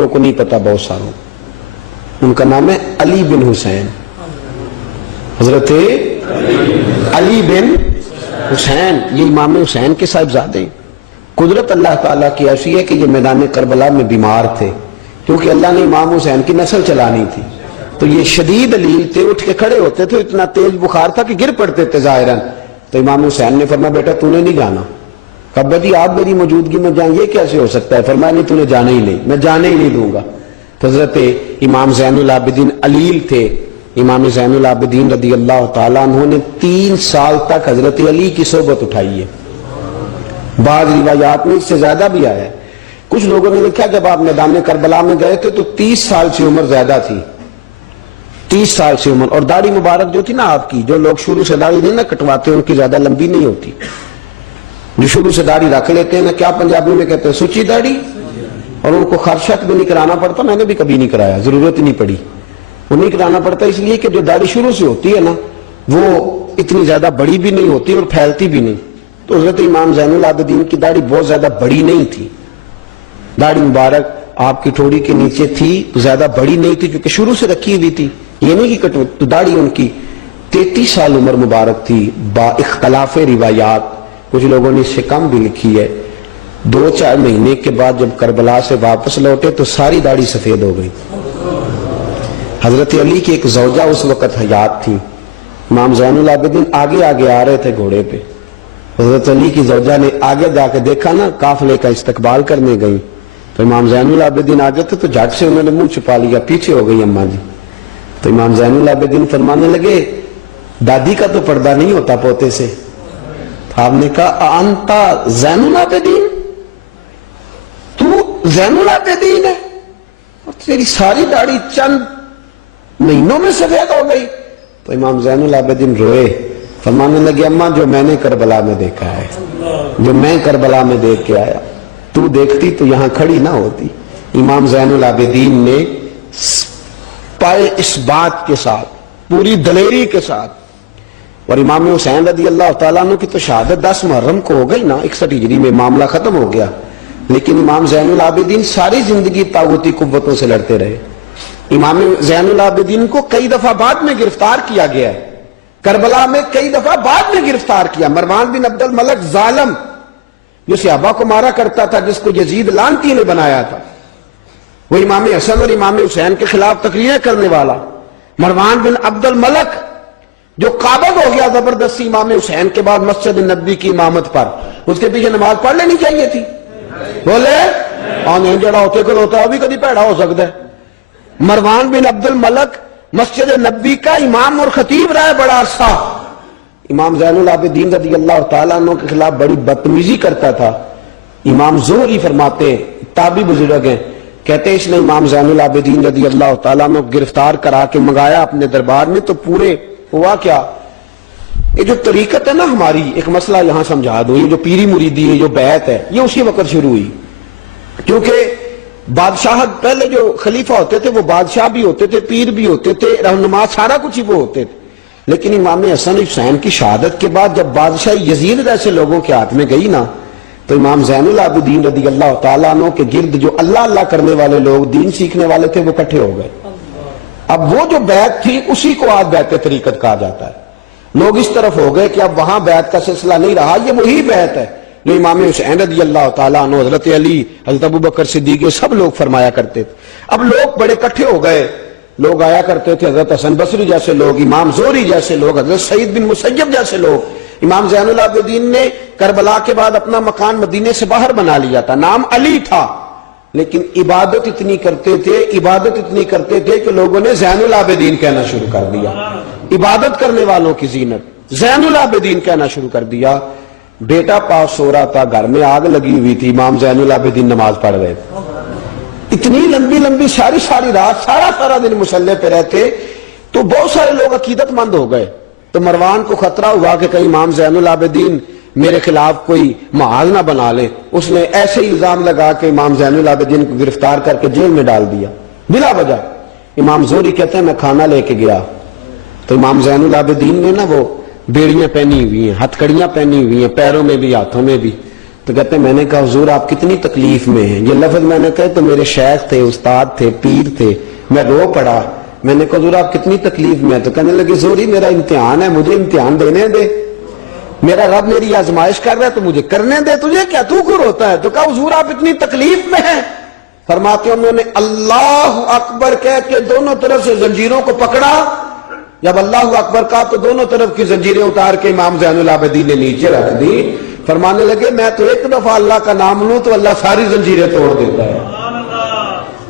لوگوں کو نہیں پتا، بہت ساروں، ان کا نام ہے علی بن حسین، حضرت علی بن حسین، یہ امام حسین کے صاحبزادے۔ قدرت اللہ تعالیٰ کی ایسی ہے کہ یہ میدان کربلا میں بیمار تھے، کیونکہ اللہ نے امام حسین کی نسل چلانی تھی، تو یہ شدید علیل تھے، اٹھ کے کھڑے ہوتے تھے، اتنا تیز بخار تھا کہ گر پڑتے تھے ظاہراً۔ تو امام حسین نے فرمایا بیٹا تو نے نہیں جانا۔ ابا جی آپ میری موجودگی میں جائیں، یہ کیسے ہو سکتا ہے؟ فرمایا نہیں، تو نے جانا ہی نہیں، میں جانے ہی نہیں دوں گا۔ تو حضرت امام زین العابدین علیل تھے، امام زین العابدین رضی اللہ تعالیٰ عنہ نے 3 سال تک حضرت علی کی صحبت اٹھائی ہے۔ بعض روایات میں اس سے زیادہ بھی آیا ہے۔ کچھ لوگوں نے لکھا جب آپ میدان کربلا میں گئے تھے تو 30 سال سے عمر زیادہ تھی، 30 سال سے عمر، اور داڑھی مبارک جو تھی نا آپ کی، جو لوگ شروع سے داڑھی نہیں نا کٹواتے ان کی زیادہ لمبی نہیں ہوتی، جو شروع سے داڑھی رکھ لیتے ہیں نا، کیا پنجابی میں کہتے ہیں سچی داڑھی، اور ان کو خرشت بھی نہیں کرانا پڑتا، میں نے بھی کبھی نہیں کرایا، ضرورت ہی نہیں پڑی، وہ نہیں کرانا پڑتا اس لیے کہ جو داڑھی شروع سے ہوتی ہے نا وہ اتنی زیادہ بڑی بھی نہیں ہوتی اور پھیلتی بھی نہیں۔ تو حضرت امام زین العابدین کی داڑھی بہت زیادہ بڑی نہیں تھی، داڑھی مبارک آپ کی ٹھوڑی کے نیچے تھی، زیادہ بڑی نہیں تھی کیونکہ شروع سے رکھی ہوئی تھی، یہ نہیں کہ کٹو، تو داڑھی ان کی 33 سال عمر مبارک تھی، با اختلاف روایات، کچھ لوگوں نے اس سے کم بھی لکھی ہے۔ 2-4 مہینے کے بعد جب کربلا سے واپس لوٹے تو ساری داڑھی سفید ہو گئی۔ حضرت علی کی ایک زوجہ اس وقت حیات تھی، امام زین العابدین آگے آگے آ رہے تھے گھوڑے پہ، حضرت علی کی زوجہ نے آگے جا کے دیکھا نا، قافلے کا استقبال کرنے گئی، تو امام زین العابدین آگے تھے تو جھٹ سے انہوں نے منہ چھپا لیا، پیچھے ہو گئی اماں جی۔ تو امام زین العابدین فرمانے لگے دادی کا تو پردہ نہیں ہوتا پوتے سے۔ آپ نے کہا انتا زین العابدین، تو زین العابدین ہے اور تیری ساری داڑھی چند مہینوں میں سفید ہو گئی؟ تو امام زین العابدین روئے، فرمانے لگے اماں جو میں نے کربلا میں دیکھا ہے، جو میں کربلا میں دیکھ کے آیا، تو دیکھتی تو یہاں کھڑی نہ ہوتی۔ امام زین العابدین نے پائے اس بات کے ساتھ، پوری دلیری کے ساتھ، اور امام حسین رضی اللہ تعالیٰ عنہ کی تو شہادت 10 محرم کو ہو گئی نا، 61 ہجری میں معاملہ ختم ہو گیا، لیکن امام زین العابدین ساری زندگی طاغوتی قوتوں سے لڑتے رہے۔ امام زین العابدین کو کئی دفعہ بعد میں گرفتار کیا گیا ہے، کربلا میں کئی دفعہ بعد میں گرفتار کیا۔ مروان بن عبد الملک ظالم جو صحابہ کو مارا کرتا تھا، جس کو یزید لعنتی نے بنایا تھا، وہ امام حسن اور امام حسین کے خلاف تقریریں کرنے والا مروان بن عبد الملک جو قابض ہو گیا زبردستی امام حسین کے بعد مسجد نبوی کی امامت پر، اس کے پیچھے نماز پڑھ لینی چاہیے تھی، بولے آنے جڑا ہوتے کل ہوتا ہے ابھی کدی پیڑا ہو سکتا ہے۔ مروان بن عبد الملک مسجد نبوی کا امام اور خطیب رہا ہے بڑا عرصہ، امام زین العابدین رضی اللہ تعالیٰ عنہ کے خلاف بڑی بدتمیزی کرتا تھا۔ امام زہری فرماتے ہیں، تابعی بزرگ ہیں، کہتے ہیں اس نے امام زین العابدین رضی اللہ تعالیٰ عنہ گرفتار کرا کے منگایا اپنے دربار میں، تو پورے ہوا کیا، یہ جو طریقت ہے نا ہماری، ایک مسئلہ یہاں سمجھا دو، یہ جو پیری مریدی ہے، جو بیعت ہے، یہ اسی وقت شروع ہوئی، کیونکہ بادشاہت پہلے جو خلیفہ ہوتے تھے وہ بادشاہ بھی ہوتے تھے، پیر بھی ہوتے تھے، رہنما، سارا کچھ ہی وہ ہوتے تھے، لیکن امام حسن حسین کی شہادت کے بعد جب بادشاہی یزید جیسے لوگوں کے ہاتھ میں گئی نا، تو امام زین العابدین رضی اللہ تعالیٰ عنہ کے گرد جو اللہ اللہ کرنے والے لوگ، دین سیکھنے والے تھے، وہ اکٹھے ہو گئے۔ اب وہ جو بیعت تھی اسی کو آج بیعت طریقت کہا جاتا ہے۔ لوگ اس طرف ہو گئے کہ اب وہاں بیعت کا سلسلہ نہیں رہا، یہ وہی بیعت ہے جو امام حسین رضی اللہ تعالیٰ عنہ، حضرت علی، حضرت ابوبکر صدیق، سب لوگ فرمایا کرتے تھے۔ اب لوگ بڑے اکٹھے ہو گئے، لوگ آیا کرتے تھے، حضرت حسن بصری جیسے لوگ، امام زہری جیسے لوگ، حضرت سعید بن مسیب جیسے لوگ۔ امام زین العابدین نے کربلا کے بعد اپنا مکان مدینے سے باہر بنا لیا تھا، نام علی تھا، لیکن عبادت اتنی کرتے تھے کہ لوگوں نے زین العابدین کہنا شروع کر دیا، عبادت کرنے والوں کی زینت زین العابدین کہنا شروع کر دیا۔ بیٹا پاس سو رہا تھا، گھر میں آگ لگی ہوئی تھی، امام زین العابدین نماز پڑھ رہے تھے، اتنی لمبی ساری رات سارا دن مصلی پہ رہتے، تو بہت سارے لوگ عقیدت مند ہو گئے۔ تو مروان کو خطرہ ہوا کہ کہیں امام زین العابدین میرے خلاف کوئی محاذ نہ بنا لے، اس نے ایسے ہی الزام لگا کہ امام زین العابدین کو گرفتار کر کے جیل میں ڈال دیا بلا وجہ۔ امام زہری کہتے ہیں میں کھانا لے کے گیا تو امام زین العابدین نے نا وہ بیڑیاں پہنی ہوئی ہیں، ہتھ کڑیاں پہنی ہوئی ہیں، پیروں میں بھی ہاتھوں میں بھی، تو کہتے ہیں میں نے کہا حضور آپ کتنی تکلیف میں ہیں. یہ لفظ میں نے کہا تو میرے شیخ تھے، استاد تھے، پیر تھے. میں رو پڑا. میں نے کہا حضور آپ کتنی تکلیف میں ہیں؟ تو کہنے لگے زوری میرا امتحان ہے، مجھے امتحان دینے دے. میرا رب میری آزمائش کر رہا ہے تو مجھے کرنے دے. تجھے کیا، تو کیوں روتا ہے؟ تو کہا حضور آپ اتنی تکلیف میں ہیں. فرماتے انہوں نے اللہ اکبر کہہ کے دونوں طرف سے زنجیروں کو پکڑا. جب اللہ اکبر کہا تو دونوں طرف کی زنجیریں اتار کے امام زین العابدین نے نیچے رکھ دی. فرمانے لگے میں تو ایک دفعہ اللہ کا نام لوں تو اللہ ساری زنجیریں توڑ دیتا ہے.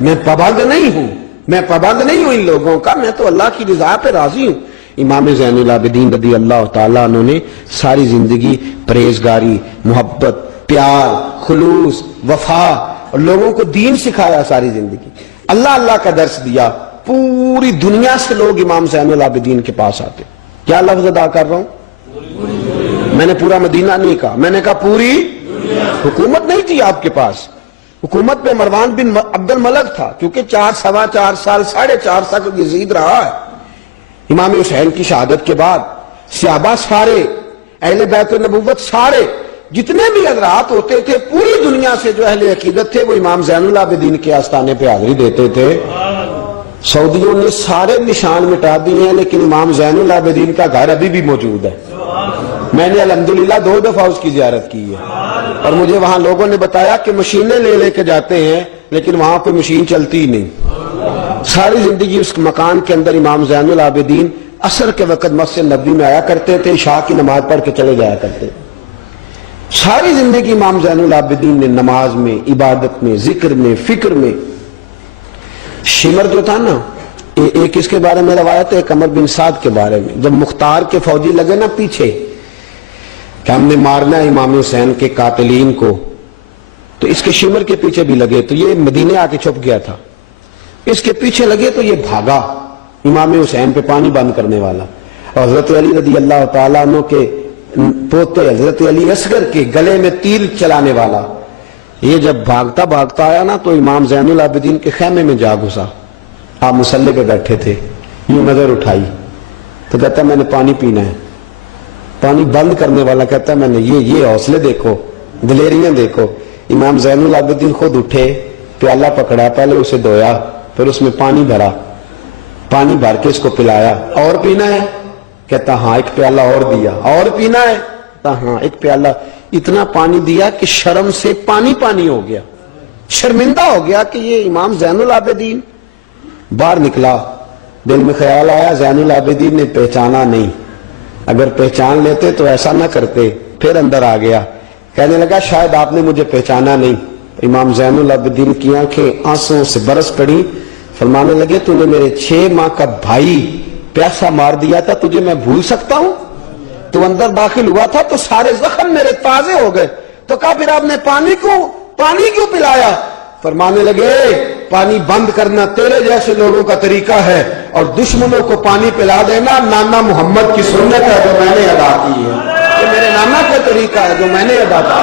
میں پابند نہیں ہوں، میں پابند نہیں ہوں ان لوگوں کا، میں تو اللہ کی رضا پہ راضی ہوں. امام زین العابدین رضی اللہ تعالیٰ عنہ نے ساری زندگی پرہیزگاری، محبت، پیار، خلوص، وفا اور لوگوں کو دین سکھایا. ساری زندگی اللہ اللہ کا درس دیا. پوری دنیا سے لوگ امام زین العابدین کے پاس آتے. کیا لفظ ادا کر رہا ہوں؟ میں نے پورا مدینہ نہیں کہا، میں نے کہا پوری حکومت نہیں تھی آپ کے پاس. حکومت پہ مروان بن عبد الملک تھا، کیونکہ 4 سال 4.5 سال یزید رہا ہے. امام حسین کی شہادت کے بعد صحابہ سارے، اہل بیت النبوت سارے، جتنے بھی حضرات ہوتے تھے پوری دنیا سے جو اہل عقیدت تھے وہ امام زین العابدین کے آستانے پہ حاضری دیتے تھے. سعودیوں نے سارے نشان مٹا دیے ہیں لیکن امام زین العابدین کا گھر ابھی بھی موجود ہے. میں نے الحمدللہ 2 دفعہ اس کی زیارت کی ہے اور مجھے وہاں لوگوں نے بتایا کہ مشینیں لے کے جاتے ہیں لیکن وہاں پہ مشین چلتی ہی نہیں. ساری زندگی اس مکان کے اندر امام زین العابدین عصر کے وقت مسجد نبوی میں آیا کرتے تھے، عشاء کی نماز پڑھ کے چلے جایا کرتے. ساری زندگی امام زین العابدین نے نماز میں، عبادت میں، ذکر میں، فکر میں. شمر جو تھا نا، ایک اس کے بارے میں روایت ہے، ایک عمر بن سعد کے بارے میں. جب مختار کے فوجی لگے نا پیچھے کہ ہم نے مارنا ہے امام حسین کے قاتلین کو، تو اس کے شمر کے پیچھے بھی لگے تو یہ مدینے آ کے چھپ گیا تھا. اس کے پیچھے لگے تو یہ بھاگا، امام حسین پہ پانی بند کرنے والا. اور حضرت علی رضی اللہ تعالیٰ عنہ کے پوتے حضرت علی اصغر کے گلے میں تیر چلانے والا. یہ جب بھاگتا بھاگتا آیا نا تو امام زین العابدین کے خیمے میں جا گھسا. آپ مصلی پہ بیٹھے تھے، یوں نظر اٹھائی تو کہتا میں نے پانی پینا ہے. پانی بند کرنے والا کہتا میں نے یہ حوصلے دیکھو، دلیریاں دیکھو. امام زین العابدین خود اٹھے، پیالہ پکڑا، پہلے اسے دھویا، پھر اس میں پانی بھرا، پانی بھر کے اس کو پلایا. اور پینا ہے؟ کہتا ہاں. ایک پیالہ اور دیا. اور پینا ہے؟ کہتا ہاں. ایک پیالہ. اتنا پانی دیا کہ شرم سے پانی پانی ہو گیا، شرمندہ ہو گیا کہ یہ امام زین العابدین. باہر نکلا، دل میں خیال آیا زین العابدین نے پہچانا نہیں، اگر پہچان لیتے تو ایسا نہ کرتے. پھر اندر آ گیا، کہنے لگا شاید آپ نے مجھے پہچانا نہیں. امام زین العابدین کی آنکھیں آنسوں سے برس پڑی. فرمانے لگے تو نے میرے 6 ماہ کا بھائی پیاسا مار دیا تھا، تجھے میں بھول سکتا ہوں؟ تو اندر داخل ہوا تھا تو سارے زخم میرے تازے ہو گئے. تو کہا پھر آپ نے پانی کیوں پلایا؟ فرمانے لگے پانی بند کرنا تیرے جیسے لوگوں کا طریقہ ہے اور دشمنوں کو پانی پلا دینا نانا محمد کی سنت ہے جو میں نے ادا کی ہے. یہ میرے نانا کا طریقہ ہے جو میں نے ادا کیا.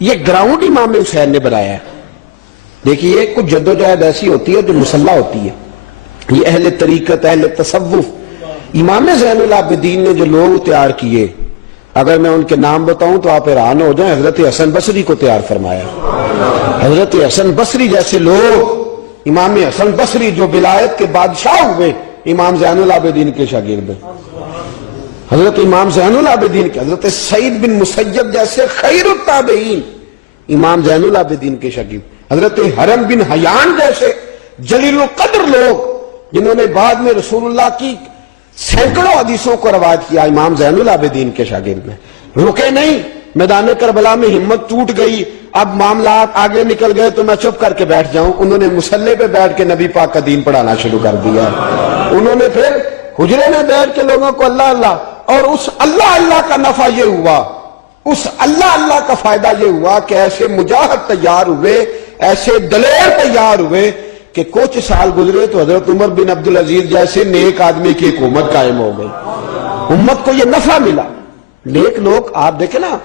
یہ گراؤنڈ امام حسین نے بنایا ہے. دیکھیے کچھ جدوجہد ایسی ہوتی ہے جو مسلح ہوتی ہے. یہ اہل طریقت، اہل تصوف، امام زین العابدین نے جو لوگ تیار کیے، اگر میں ان کے نام بتاؤں تو آپ حیران ہو جائیں. حضرت حسن بصری کو تیار فرمایا. حضرت حسن بصری جیسے لوگ، امام حسن بصری جو ولایت کے بادشاہ ہوئے، امام زین العابدین کے شاگرد. حضرت امام زین العابدین کے، حضرت سعید بن مسیب جیسے خیر التابعین امام زین العابدین کے شاگرد. حضرت حرم بن حیان جیسے جلیل القدر لوگ جنہوں نے بعد میں رسول اللہ کی سینکڑوں حدیثوں کو روایت کیا، امام زین العابدین کے شاگرد میں. رکے نہیں، میدان کربلا میں ہمت ٹوٹ گئی، اب معاملات آگے نکل گئے تو میں چپ کر کے بیٹھ جاؤں. انہوں نے مصلی پہ بیٹھ کے نبی پاک کا دین پڑھانا شروع کر دیا. انہوں نے پھر حجرے میں بیٹھ کے لوگوں کو اللہ اللہ، اور اس اللہ اللہ کا نفع یہ ہوا، اس اللہ اللہ کا فائدہ یہ ہوا کہ ایسے مجاہد تیار ہوئے، ایسے دلیر تیار ہوئے کہ کچھ سال گزرے تو حضرت عمر بن عبدالعزیز جیسے نیک آدمی کی حکومت قائم ہو گئی. امت کو یہ نفع ملا. نیک لوگ آپ دیکھیں نا،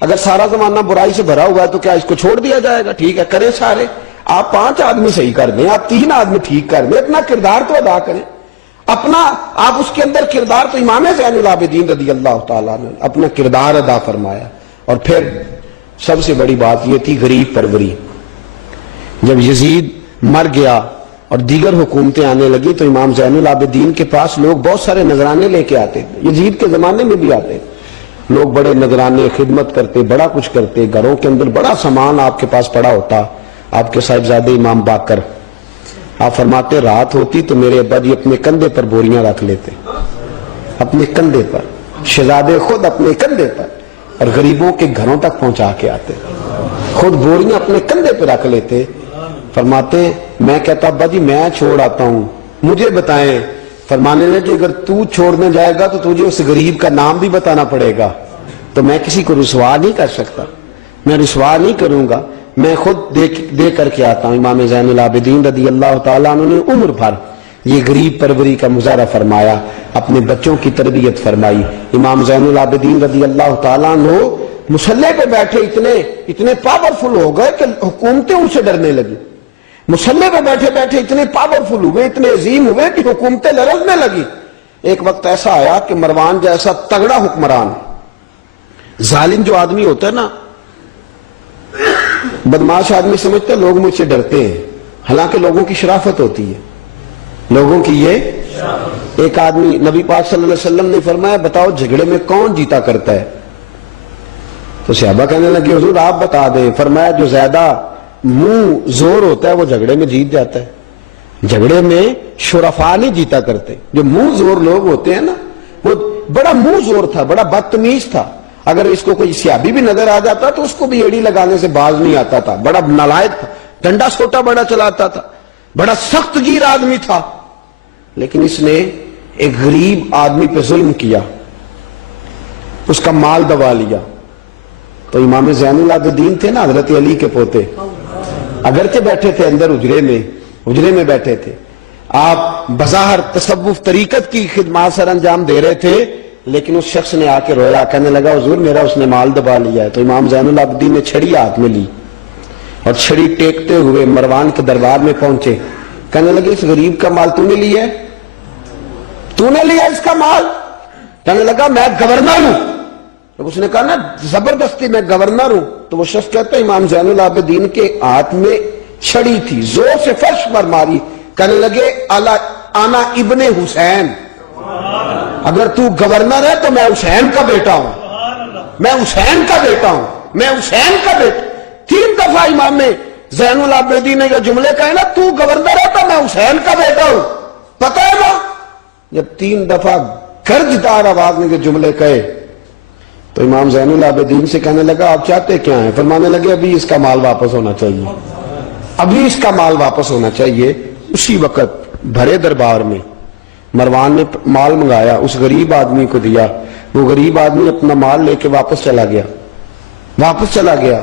اگر سارا زمانہ برائی سے بھرا ہوا ہے تو کیا اس کو چھوڑ دیا جائے گا؟ ٹھیک ہے کریں سارے. آپ 5 آدمی صحیح کر دیں، آپ 3 آدمی ٹھیک کر دیں، اپنا کردار تو ادا کریں، اپنا آپ اس کے اندر کردار تو امام زین العابدین رضی اللہ تعالیٰ نے اپنا کردار ادا فرمایا۔ اور پھر سب سے بڑی بات یہ تھی غریب پروری۔ جب یزید مر گیا اور دیگر حکومتیں آنے لگی تو امام زین العابدین کے پاس لوگ بہت سارے نذرانے لے کے آتے تھے، یزید کے زمانے میں بھی آتے تھے لوگ، بڑے نذرانے خدمت کرتے، بڑا کچھ کرتے، گھروں کے اندر بڑا سامان آپ کے پاس پڑا ہوتا۔ آپ کے صاحبزادے امام باقر، آپ فرماتے رات ہوتی تو میرے ابا جی اپنے کندھے پر بوریاں رکھ لیتے، اپنے کندھے پر، شہزادے خود اپنے کندھے پر، اور غریبوں کے گھروں تک پہنچا کے آتے، خود بوریاں اپنے کندھے پہ رکھ لیتے۔ فرماتے میں کہتا ابا جی میں چھوڑ آتا ہوں، مجھے بتائیں۔ فرمانے لگے اگر تو چھوڑنے جائے گا تو تجھے اس غریب کا نام بھی بتانا پڑے گا، تو میں کسی کو رسوا نہیں کر سکتا، میں رسوا نہیں کروں گا، میں خود دے کر کے آتا ہوں۔ امام زین العابدین رضی اللہ تعالیٰ عنہ نے عمر بھر یہ غریب پروری کا مظاہرہ فرمایا، اپنے بچوں کی تربیت فرمائی۔ امام زین العابدین رضی اللہ تعالیٰ عنہ مصلے پہ بیٹھے اتنے پاورفل ہو گئے کہ حکومتیں ان سے ڈرنے لگی، مصلے پہ بیٹھے بیٹھے اتنے پاورفل ہوئے، اتنے عظیم ہوئے کہ حکومتیں لرزنے لگی۔ ایک وقت ایسا آیا کہ مروان جیسا تگڑا حکمران، ظالم جو آدمی ہوتا ہے نا، بدماش آدمی سمجھتے ہیں لوگ مجھ سے ڈرتے ہیں، حالانکہ لوگوں کی شرافت ہوتی ہے، لوگوں کی یہ ایک آدمی، نبی پاک صلی اللہ علیہ وسلم نے فرمایا بتاؤ جھگڑے میں کون جیتا کرتا ہے؟ تو صحابہ کہنے لگے حضور آپ بتا دیں۔ فرمایا جو زیادہ منہ زور ہوتا ہے وہ جھگڑے میں جیت جاتا ہے، جھگڑے میں شرفا نہیں جیتا کرتے، جو منہ زور لوگ ہوتے ہیں نا، وہ بڑا منہ زور تھا، بڑا بدتمیز تھا، اگر اس کو کوئی سیابی بھی نظر آ جاتا تو اس کو بھی ایڑی لگانے سے باز نہیں آتا تھا، بڑا نالائق تھا، ڈنڈا سوٹا بڑا چلاتا تھا، بڑا سخت گیر آدمی تھا، لیکن اس نے ایک غریب آدمی پہ ظلم کیا، اس کا مال دبا لیا۔ تو امام زین العابدین تھے نا حضرت علی کے پوتے، اگرچہ بیٹھے تھے اندر حجرے میں بیٹھے تھے، آپ بظاہر تصوف طریقت کی خدمات سر انجام دے رہے تھے، لیکن اس شخص نے آ کے رویا، کہنے لگا حضور میرا اس نے مال دبا لیا ہے۔ تو امام زین العابدین نے چھڑی ہاتھ میں لی اور چھڑی ٹیکتے ہوئے مروان کے دربار میں پہنچے، کہنے لگے اس غریب کا مال تو نے لیا ہے؟ تو نے لیا اس کا مال؟ کہنے لگا میں گورنر ہوں۔ اس نے کہا نا زبردستی میں گورنر ہوں، تو وہ شخص کہتا ہے امام زین العابدین کے ہاتھ میں چھڑی تھی، زور سے فرش پر ماری، کہنے لگے آنا ابن حسین، اگر تو گورنر ہے تو میں حسین کا بیٹا ہوں، میں حسین کا بیٹا ہوں، میں حسین کا بیٹا۔ 3 دفعہ امام زین العابدین نے یہ جملے کہے نا تو گورنر ہے تو میں حسین کا بیٹا ہوں، پتہ ہے نا؟ جب 3 دفعہ گرجدار آواز نے یہ جملے کہے تو امام زین العابدین سے کہنے لگا آپ چاہتے کیا ہیں؟ فرمانے لگے ابھی اس کا مال واپس ہونا چاہیے، ابھی اس کا مال واپس ہونا چاہیے۔ اسی وقت بھرے دربار میں مروان نے مال منگایا، اس غریب آدمی کو دیا، وہ غریب آدمی اپنا مال لے کے واپس چلا گیا۔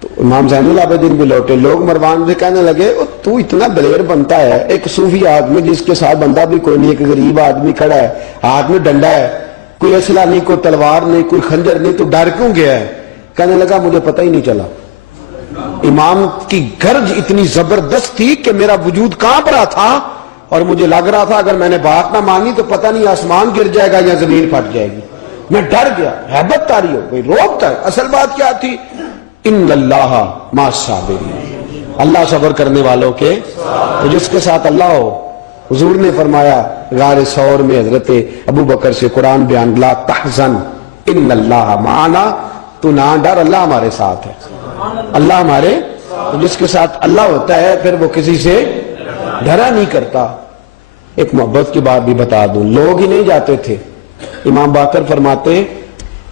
تو امام زین العابدین بھی لوٹے، لوگ مروان سے کہنے لگے تو اتنا دلیر بنتا ہے، ایک صوفی آدمی جس کے ساتھ بندہ بھی کوئی نہیں، ایک غریب آدمی کھڑا ہے، ہاتھ میں ڈنڈا ہے، کوئی اسلحہ نہیں، کوئی تلوار نہیں، کوئی خنجر نہیں، تو ڈر کیوں گیا ہے؟ کہنے لگا مجھے پتہ ہی نہیں چلا۔ امام کی گرج اتنی زبردست تھی کہ میرا وجود کانپ رہا تھا، اور مجھے لگ رہا تھا اگر میں نے بات نہ مانی تو پتہ نہیں آسمان گر جائے گا یا زمین پھٹ جائے گی، میں ڈر گیا، ہیبت طاری ہو گئی، روب تھا۔ اصل بات کیا تھی؟ ان اللہ مع الصابرین، اللہ صبر کرنے والوں کے، تو جس کے ساتھ اللہ ہو۔ حضور نے فرمایا غار ثور میں حضرت ابو بکر سے قرآن بیان، لا تحزن ان اللہ معنا، تو نہ ڈر، اللہ ہمارے ساتھ ہے، اللہ ہمارے، جس کے ساتھ اللہ ہوتا ہے پھر وہ کسی سے ڈرا نہیں کرتا۔ ایک محبت کی بات بھی بتا دوں، لوگ ہی نہیں جاتے تھے، امام باقر فرماتے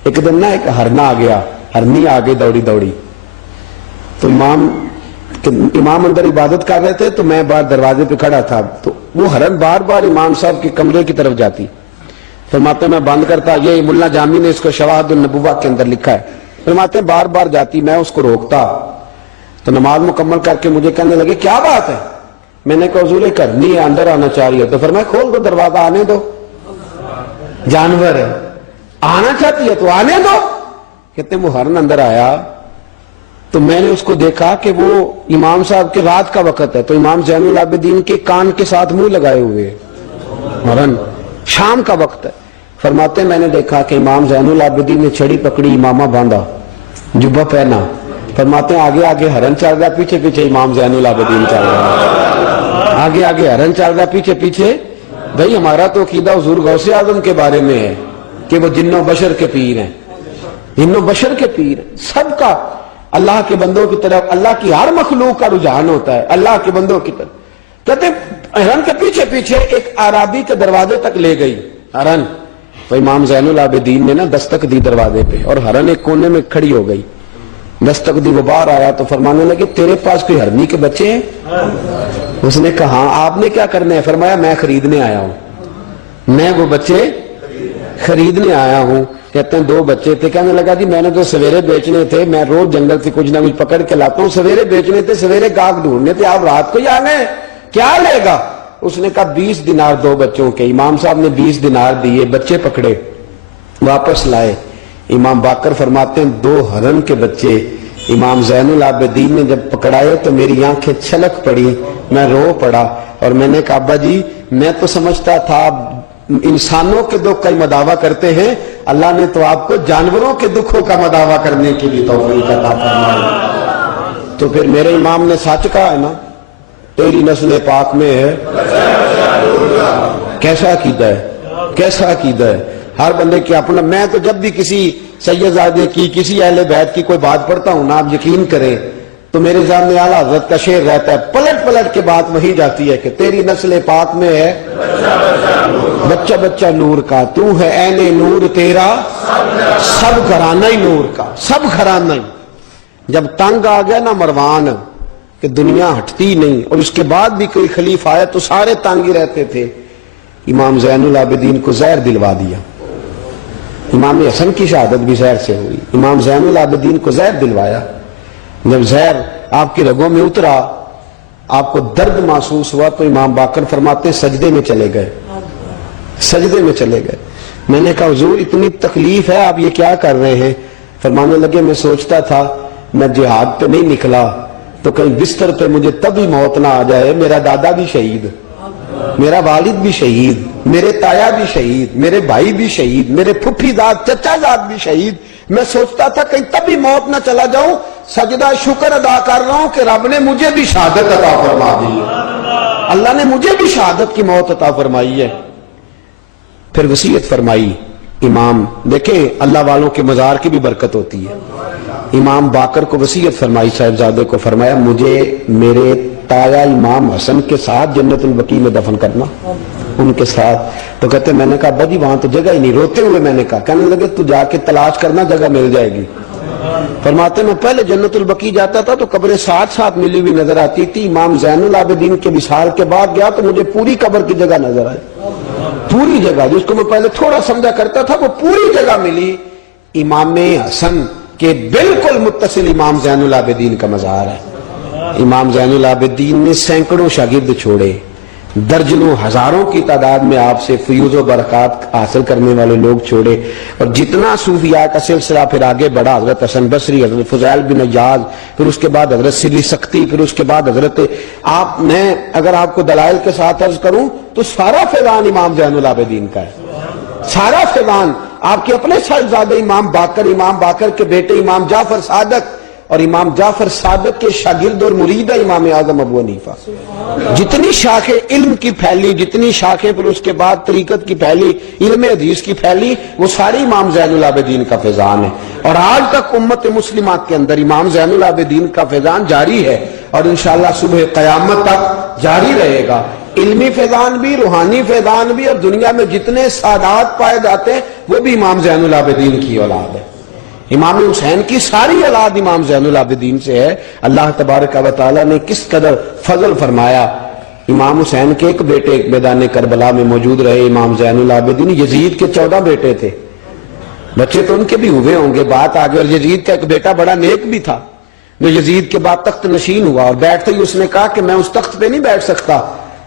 ایک دن نا ایک ہرنا آ گیا، ہرنی آگے دوڑی تو امام اندر عبادت کر رہے تھے، تو میں باہر دروازے پہ کھڑا تھا، تو وہ ہرن بار بار امام صاحب کے کمرے کی طرف جاتی، فرماتے میں بند کرتا، یہ ملا جامی نے اس کو شواہد النبوہ کے اندر لکھا ہے، فرماتے بار بار جاتی، میں اس کو روکتا، تو نماز مکمل کر کے مجھے کہنے لگے کیا بات ہے؟ میں نے کہا حضور کرنی ہے، اندر آنا چاہ رہی ہے، تو فرمایا کھول دو دروازہ، آنے دو، جانور ہے، آنا چاہتی ہے تو آنے دو۔ کہتے ہیں وہ ہرن اندر آیا، تو میں نے اس کو دیکھا کہ وہ امام صاحب کے رات کا وقت ہے، تو امام زین العابدین کے کان کے ساتھ منہ لگائے ہوئے، ہرن، شام کا وقت ہے۔ فرماتے ہیں میں نے دیکھا کہ امام زین العابدین نے چھڑی پکڑی، امامہ باندھا، جبہ پہنا، فرماتے ہیں آگے آگے ہرن چل رہا، پیچھے پیچھے امام زین العابدین چل رہا، آگے آگے ہرن چل رہا، پیچھے پیچھے۔ بھئی ہمارا تو عقیدہ حضور غوث اعظم کے بارے میں ہے کہ وہ جن و بشر کے پیر ہیں، جن و بشر کے پیر، سب کا اللہ کے بندوں کی طرف، اللہ کی ہر مخلوق کا رجحان ہوتا ہے اللہ کے بندوں کی طرف۔ کہتے ہیں ہرن کے پیچھے پیچھے ایک عرابی کے دروازے تک لے گئی ہرن، تو امام زین العابدین نے نا دستک دی دروازے پہ، اور ہرن ایک کونے میں کھڑی ہو گئی، دستک دی، وہ باہر آیا تو فرمانے لگے تیرے پاس کوئی ہرنی کے بچے ہیں؟ اس نے کہا ہاں، آپ نے کیا کرنا ہے؟ فرمایا میں خریدنے آیا ہوں، میں وہ بچے خریدنے آیا ہوں۔ کہتے ہیں 2 بچے تھے، کہنے لگا جی میں نے تو سویرے بیچنے تھے، میں روز جنگل سے کچھ نہ کچھ پکڑ کے لاتا ہوں، سویرے بیچنے تھے، سویرے گاہک ڈھونڈنے تھے، آپ رات کو ہی آ گئے، کیا لے گا؟ اس نے کہا 20 دینار 2 بچوں کے۔ امام صاحب نے 20 دینار دیے، بچے پکڑے، واپس لائے۔ امام باقر فرماتے ہیں 2 ہرن کے بچے امام زین العابدین نے جب پکڑائے تو میری آنکھیں چھلک پڑی، میں رو پڑا، اور میں نے کہا ابا جی میں تو سمجھتا تھا انسانوں کے دکھ کا مداوع کرتے ہیں، اللہ نے تو آپ کو جانوروں کے دکھوں کا مداوع کرنے کے لیے توفیق عطا فرمائی۔ تو پھر میرے امام نے سچ کہا ہے نا، تیری نسل پاک میں ہے۔ کیسا عقیدہ ہے، کیسا عقیدہ ہے، ہر بندے کی اپنا۔ میں تو جب بھی کسی سیدزادے کی، کسی اہل بیت کی کوئی بات پڑھتا ہوں نا، آپ یقین کریں تو میرے سامنے اعلیٰ حضرت کا شعر رہتا ہے، پلٹ پلٹ کے بات وہی جاتی ہے کہ تیری نسل پاک میں ہے بچہ بچہ نور کا، تو ہے عین نور تیرا سب گھرانہ ہی نور کا، سب گھرانہ ہی۔ جب تنگ آ گیا نا مروان کہ دنیا ہٹتی نہیں، اور اس کے بعد بھی کوئی خلیفہ آیا تو سارے تنگ ہی رہتے تھے، امام زین العابدین کو زہر دلوا دیا۔ امام حسن کی شہادت بھی زہر سے ہوئی، امام زین العابدین کو زہر دلوایا۔ جب زہر آپ کی رگوں میں اترا، آپ کو درد محسوس ہوا، تو امام باقر فرماتے سجدے میں چلے گئے، سجدے میں چلے گئے۔ میں نے کہا حضور اتنی تکلیف ہے، آپ یہ کیا کر رہے ہیں؟ فرمانے لگے میں سوچتا تھا میں جہاد پہ نہیں نکلا تو کہیں بستر پہ مجھے تبھی موت نہ آ جائے، میرا دادا بھی شہید، میرا والد بھی شہید، میرے تایا بھی شہید، میرے بھائی بھی شہید، میرے پھپھی داد چچا داد بھی شہید، میں سوچتا تھا کہیں تبھی موت نہ چلا جاؤں، سجدہ شکر ادا کر رہا ہوں کہ رب نے مجھے بھی شہادت عطا فرما دی ہے، اللہ نے مجھے بھی شہادت کی موت عطا فرمائی ہے۔ پھر وصیت فرمائی امام، دیکھیں اللہ والوں کے مزار کی بھی برکت ہوتی ہے۔ امام باقر کو وصیت فرمائی، صاحبزادے کو فرمایا مجھے میرے تایا امام حسن کے ساتھ جنت البقیع میں دفن کرنا، ان کے ساتھ۔ تو کہتے میں نے کہا ابا جی وہاں تو جگہ ہی نہیں، روتے ہوئے میں نے کہا، کہنے لگے تو جا کے تلاش کرنا، جگہ مل جائے گی۔ فرماتے میں پہلے جنت البقیع جاتا تھا تو قبریں ساتھ ساتھ ملی ہوئی نظر آتی تھی، امام زین العابدین کے وصال کے بعد گیا تو مجھے پوری قبر کی جگہ نظر آئی، پوری جگہ جس کو میں پہلے تھوڑا سمجھا کرتا تھا وہ پوری جگہ ملی۔ امام حسن کے بالکل متصل امام زین العابدین کا مزار ہے۔ امام زین العابدین نے سینکڑوں شاگرد چھوڑے، درجنوں ہزاروں کی تعداد میں آپ سے فیوز و برکات حاصل کرنے والے لوگ چھوڑے، اور جتنا صوفیاء کا سلسلہ پھر آگے بڑھا، حضرت حسن بصری، حضرت فضیل بن عیاض، پھر اس کے بعد حضرت سری سختی، پھر اس کے بعد حضرت میں اگر آپ کو دلائل کے ساتھ عرض کروں تو سارا فیضان امام زین العابدین کا ہے، سارا فیضان۔ آپ کے اپنے صاحبزادے امام باقر کے بیٹے امام جعفر صادق، اور امام جعفر صادق کے شاگرد اور مرید امام اعظم ابو حنیفہ۔ جتنی شاخیں علم کی پھیلی، جتنی شاخیں پھر اس کے بعد طریقت کی پھیلی، علم حدیث کی پھیلی، وہ ساری امام زین العابدین کا فیضان ہے، اور آج تک امت مسلمہ کے اندر امام زین العابدین کا فیضان جاری ہے، اور انشاءاللہ صبح قیامت تک جاری رہے گا۔ علمی فیضان بھی، روحانی فیضان بھی، اور دنیا میں جتنے سعادات پائے جاتے ہیں وہ بھی امام زین العابدین کی اولاد ہے۔ امام حسین کی ساری اولاد امام زین العابدین سے ہے۔ اللہ تبارک و تعالیٰ نے کس قدر فضل فرمایا۔ امام حسین کے ایک بیٹے ایک میدان کربلا میں موجود رہے، امام زین العابدین۔ یزید کے 14 بیٹے تھے، بچے تو ان کے بھی ہوئے ہوں گے، بات آگے۔ اور یزید کا ایک بیٹا بڑا نیک بھی تھا جو یزید کے بعد تخت نشین ہوا، اور بیٹھتے ہی اس نے کہا کہ میں اس تخت پہ نہیں بیٹھ سکتا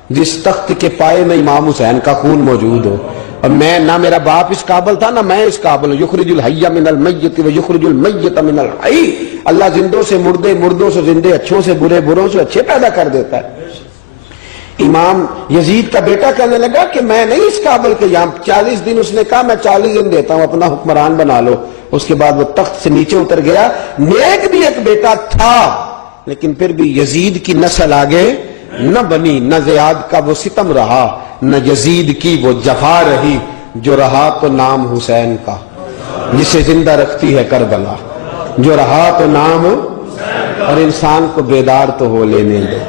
جس تخت کے پائے میں امام حسین کا خون موجود ہو۔ اور میں نہ میرا باپ اس قابل تھا نہ میں اس قابل ہوں. یخرج الحی من المیت و یخرج المیت من الحی. اللہ زندوں سے مردے، مردوں سے زندے، اچھوں سے برے، بروں سے اچھے پیدا کر دیتا ہے. امام یزید کا بیٹا کہنے لگا کہ میں نہیں اس قابل کہ یہاں 40 دن اس نے کہا میں 40 دن دیتا ہوں اپنا حکمران بنا لو. اس کے بعد وہ تخت سے نیچے اتر گیا. نیک بھی ایک بیٹا تھا لیکن پھر بھی یزید کی نسل آگے نہ بنی. نہ زیاد کا وہ ستم رہا نہ یزید کی وہ جفا رہی. جو رہا تو نام حسین کا جسے زندہ رکھتی ہے کربلا. جو رہا تو نام اور انسان کو بیدار تو ہو لینے دے.